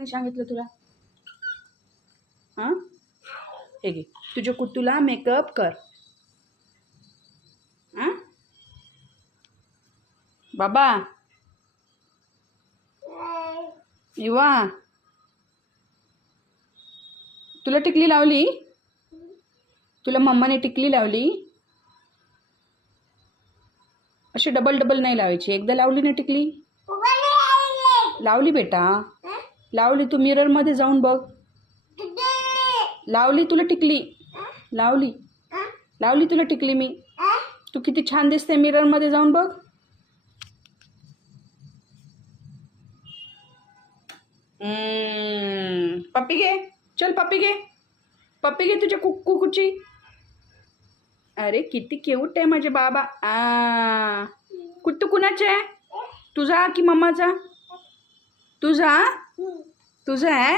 कोणी सांगितलं तुला? हां, हे घे, तुझ्या कुट्टूला मेकअप कर. हां बाबा, इवा, तुला टिकली लावली? तुला मम्माने टिकली लावली? अशी डबल डबल नाही लावायची. एकदा लावली ना टिकली? लावली बेटा, लावली. तू मिररमध्ये जाऊन बघ. लावली तुला टिकली? लावली, लावली तुला टिकली मी. तू किती छान दिसते मिररमध्ये जाऊन बघ. पप्पी घे, चल पप्पी घे, पप्पी घे तुझ्या कुक्कूची. अरे किती क्यूट आहे माझे बाबा. कुट्टू कुणाचे आहे? तुझा की मम्माचा? तुझा? तुझा आहे?